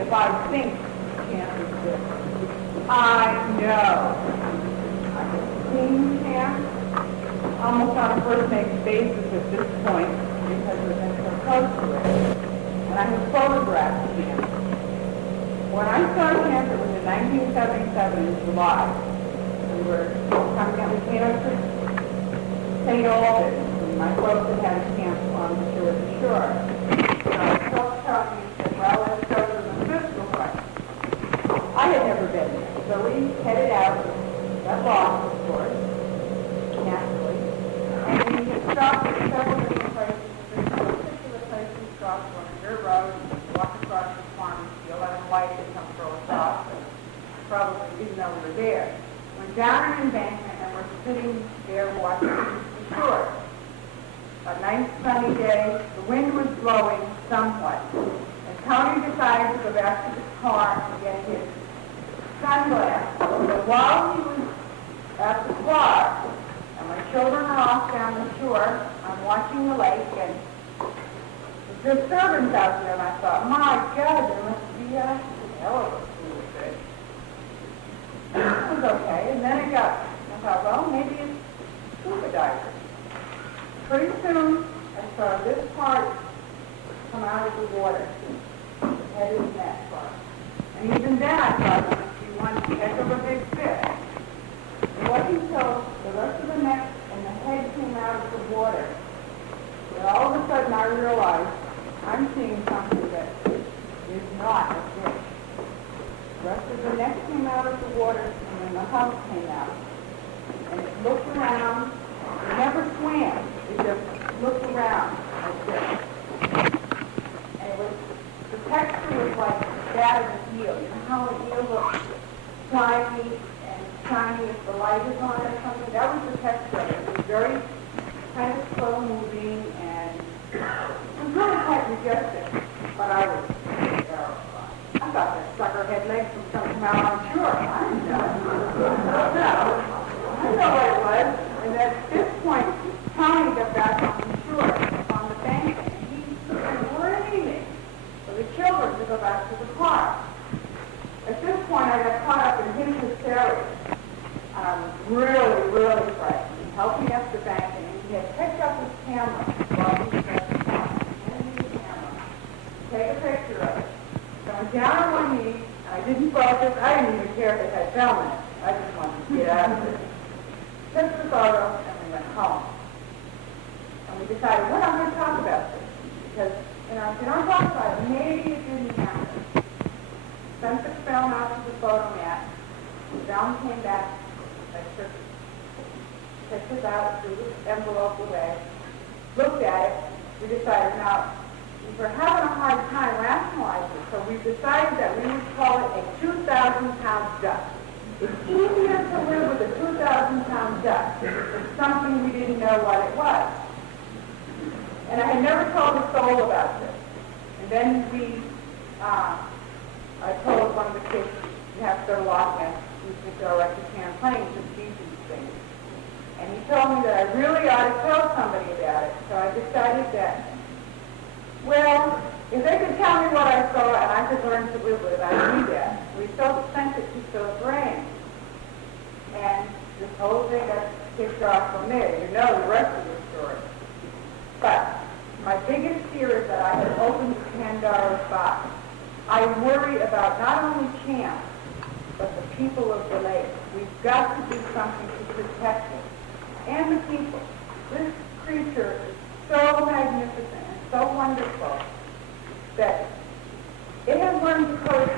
if I think camp exists. I know. I've seen camp almost on a first-name basis at this point because we've been so close to it. And I have photographed camp. When I started camp, it was in 1977 in July. We were coming out, we came up to St. Albans, and my folks had had a camp on the shore. So I told Tony, he said, well, let's go to the physical part. I had never been there. So we headed out, got lost, of course, naturally. And we had stopped at several different places. There's no particular place we stopped on a dirt road, walked across the farm field. I don't like to come throw us off, but probably didn't know we were there. Went down an embankment and we're sitting there watching the shore. A nice sunny day, the wind was blowing somewhat, and Tony decided to go back to the car and get his sunglasses. So while he was at the car, and my children are off down the shore, I'm watching the lake, and there's disturbance out there, and I thought, my God, there must be a hell of a pool of fish. It was okay, and then I thought, well, maybe it's scuba divers. Pretty soon, I saw this part come out of the water, the head of that part. And even then, I thought it must be one heck of a big fish. It wasn't until the rest of the neck and the head came out of the water that all of a sudden I realized I'm seeing something that is not a fish. The rest of the neck came out of the water, and then the hump came out. And it looked around. It never swam. It just looked around like this. And the texture was like that of an eel. You know how an eel looks shiny and shiny if the light is on it or something? That was the texture of it. It was very kind of slow moving, and it was really quite majestic. But I was terrified. I thought that sucker had legs from something out on shore. I didn't know. I know what it was. And at this point, Tony got back on the shore, on the bank, and he's screaming for the children to go back to the car. At this point, I got caught up in his hysteria. Really, really frightened. He helped me up the bank, and he had picked up his camera while he was at the camera. Take a picture of it. So I'm down on one knee, and I didn't focus. I didn't even care if it had film in it. I just wanted to get out of it. Took the photo, and we went home. And we decided, we're not going to talk about this. Because, if you don't talk about it, maybe it didn't happen. Sent the film out to the photo mat. The film came back. I took it out, threw the envelope away, looked at it. We decided, now, we were having a hard time rationalizing it, so we decided that we would call it a 2,000-pound duck. It's easier to live with a 2,000-pound duck than something we didn't know what it was. And I had never told a soul about this. And then I told one of the kids, you have to go to Loch Ness, you should go like to Champlain to see these things. And he told me that I really ought to tell somebody about it. So I decided that, well, if they could tell me what I saw and I could learn to live with it, I'd do that. We so sent it to Phil's brain. And this whole thing got kicked off from there. You know the rest of the story. But my biggest fear is that I have opened Pandora's box. I worry about not only camp, but the people of the lake. We've got to do something to protect it. And the people. This creature is so magnificent and so wonderful that it has learned to coexist